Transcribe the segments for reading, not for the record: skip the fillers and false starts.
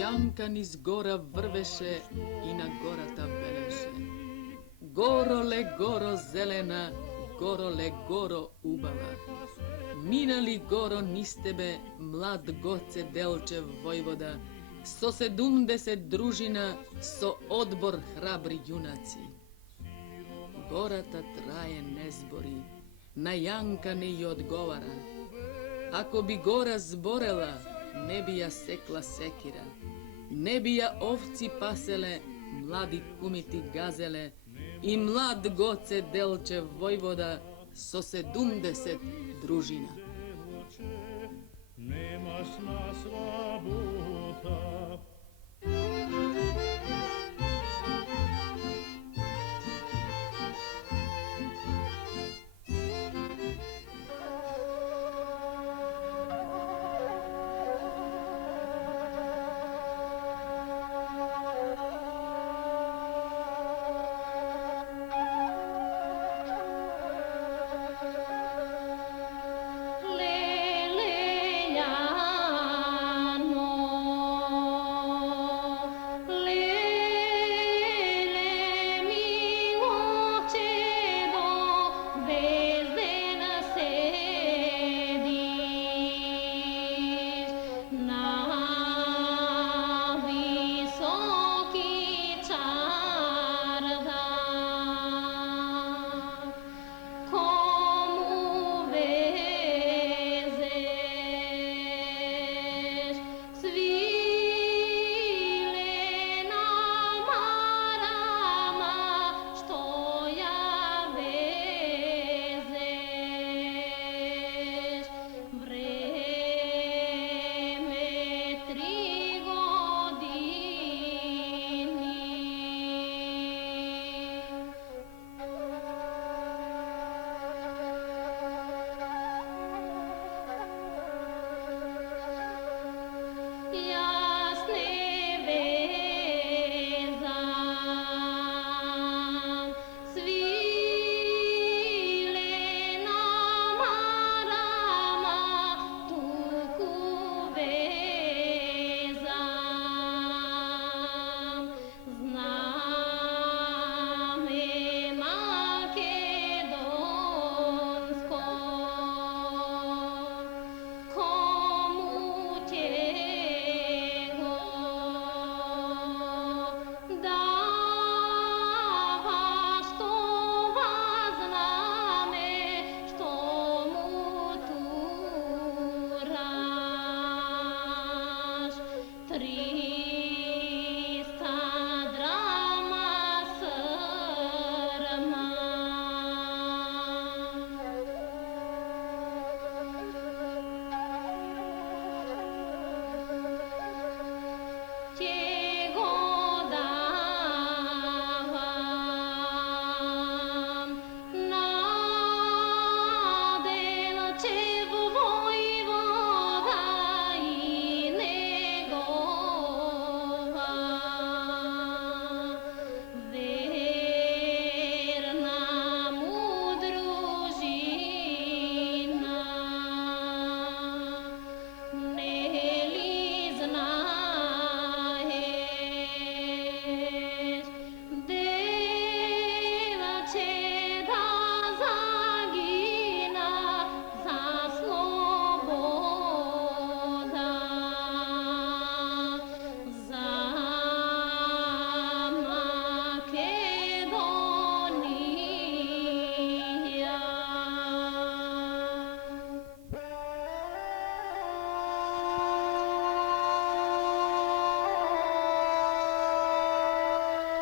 Janka niz gora vrveše i na gorata veleše. Gorole, goro zelena, gorole, goro ubava. Minali goro niz tebe, mlad Goce Delčev vojvoda, so 70 družina, so odbor hrabri junaci. Gorata traje ne zbori, na Janka ne i odgovara. Ako bi gora zborela, ne bi ja sekla sekira, ne bi ja ovci pasele, mladi kumiti gazele i mlad Goce Delčev vojvoda so 70 družina. Nemaš na svabuta.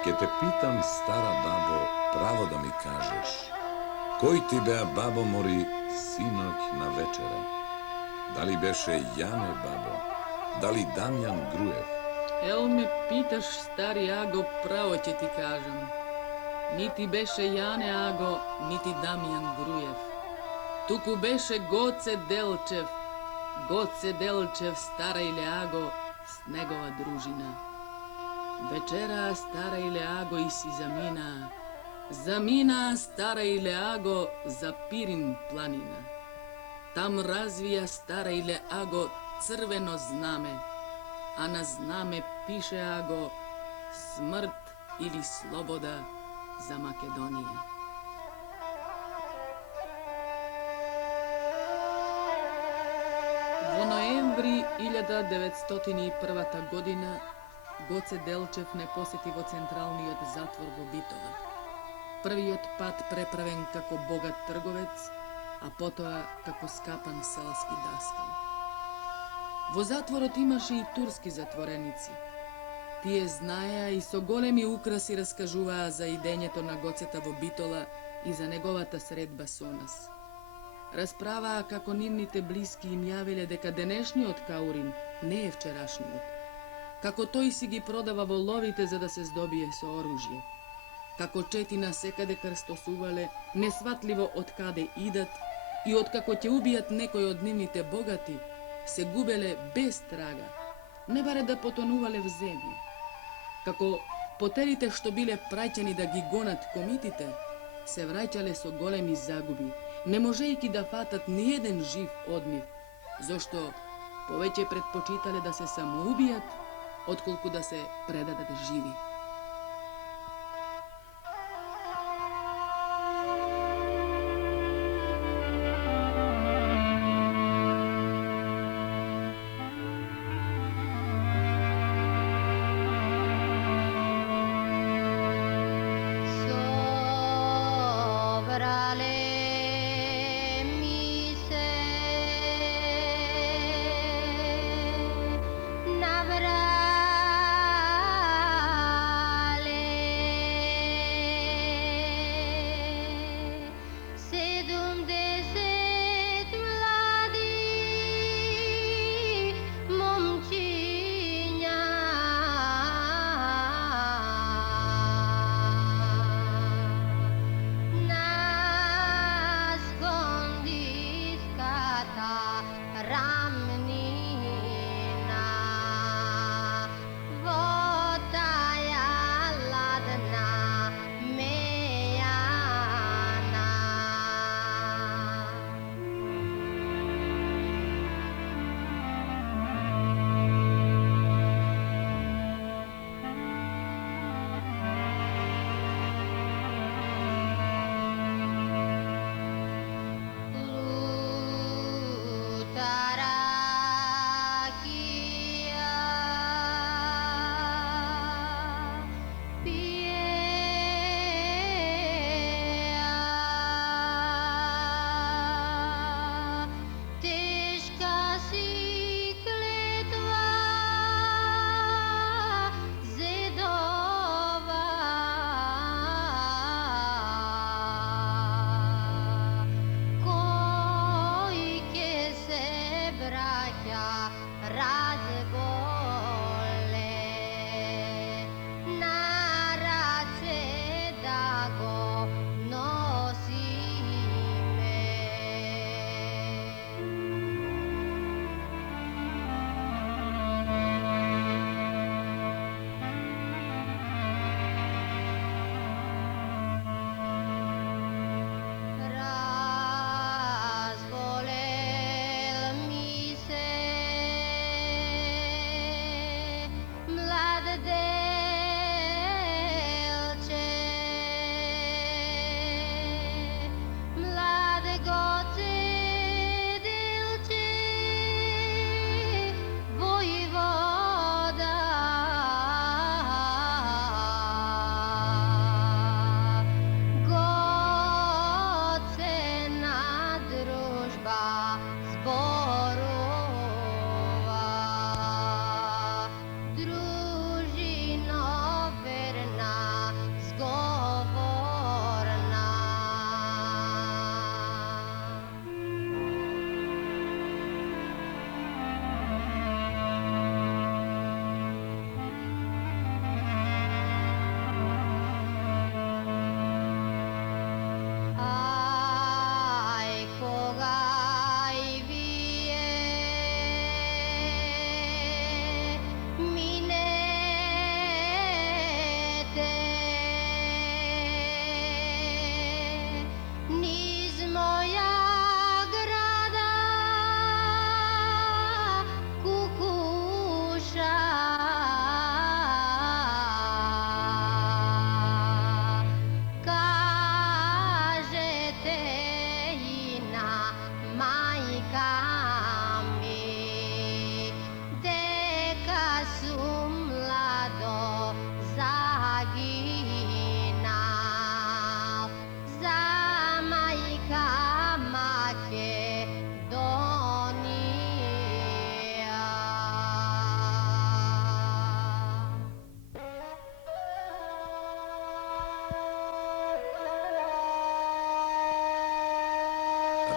Ke te pitam, stara babo, pravo da mi kažeš, koji ti bea babo mori sinoć na večera? Da li beše Jane babo? Da li Damjan Grujev? El me pitaš, stari Ago, pravo će ti kažem. Niti beše Jane Ago, niti Damjan Grujev. Tuku beše Goce Delčev, Goce Delčev, stara Ileago, snegova družina. Večera, stara Ileago, isi zamina, zamina, stara Ileago, za Pirin planina. Tam razvija stara Ileago crveno zname, a na zname piše Ago smrt ili sloboda za Makedonije. Во ноември 1901 година Гоце Делчев не посети во централниот затвор во Битола. Првиот пат преправен како богат трговец, а потоа како скапан селски даскал. Во затворот имаше и турски затвореници. Тие знаеа и со големи украси раскажуваа за идењето на Гоцета во Битола и за неговата средба со нас. Расправаа како нивните блиски им јавиле дека денешниот Каурин не е вчерашниот, како тој си ги продава воловите за да се здобие со оружје, како четина секаде крстосувале, несватливо од каде идат и откако ќе убијат некој од нивните богати, се губеле без трага, не баре да потонувале в земја. Како потерите што биле праќани да ги гонат комитите, се враќале со големи загуби, не можејќи да фатат ни еден жив од нив, зашто повеќе предпочитале да се самоубијат, отколку да се предадат живи.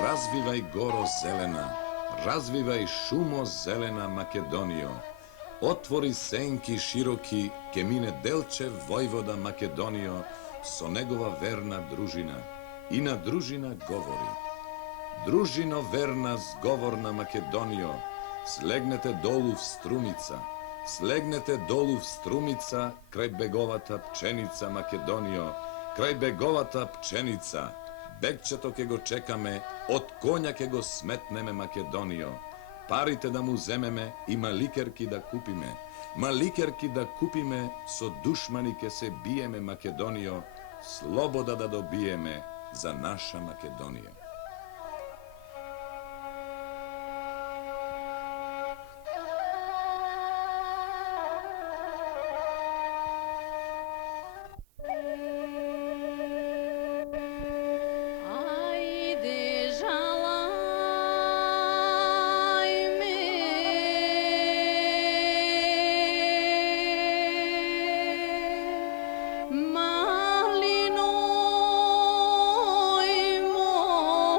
razvivaj goro zelena, razvivaj šumo zelena Makedonijo, otvori senki široki, ke mine Delčev vojvoda Makedonijo, so negova verna družina. Ina družina govori. Družino verna zgovorna Makedonijo, slegnete dolu v strumica, slegnete dolu v strumica, kraj begovata pčenica Makedonijo, kraj begovata pčenica, begčeto ke go čekame, od konja ke go smetneme Makedonijo, parite da mu zememe i malikerki da kupime, malikerki da kupime, so dušmani ke se bijeme Makedonijo, sloboda da dobijeme za naša Makedonija. Ajde, žalaj me, malinoj moj.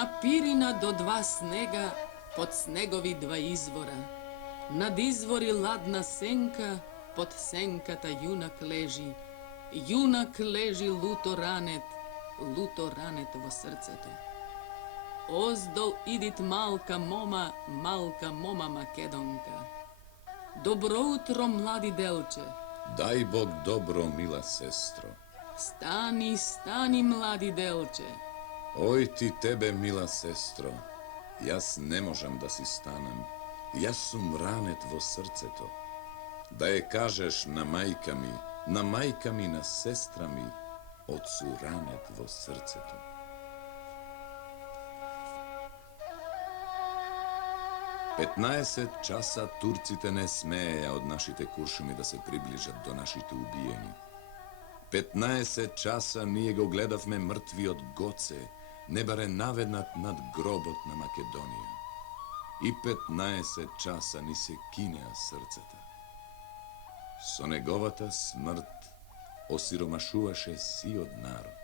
Napirina do dva snega, pod snegovi dva izvora. Nad izvori ladna senka, pod senkata junak leži. Junak leži luto ranet vo srceto. Ozdol idit malka moma Makedonka. Dobro utro, mladi delče. Daj Bog dobro, mila sestro. Stani, stani, mladi delče. Oj ti tebe, mila sestro, jas ne možem da si stanem, jas sum ranet vo srceto. Da je kažeš na majkami, na sestrami, otcu ranet vo srceto. Petnaeset časa Turcite ne smeja od našite kuršumi da se približat do našite ubijeni. 15 časa nije ga ugledav me mrtvi od goce, ne bare navednat nad grobot na Makedonija. I 15 časa ni se kinea srceta. Sonegovata smrt osiromašuvaše si od narod.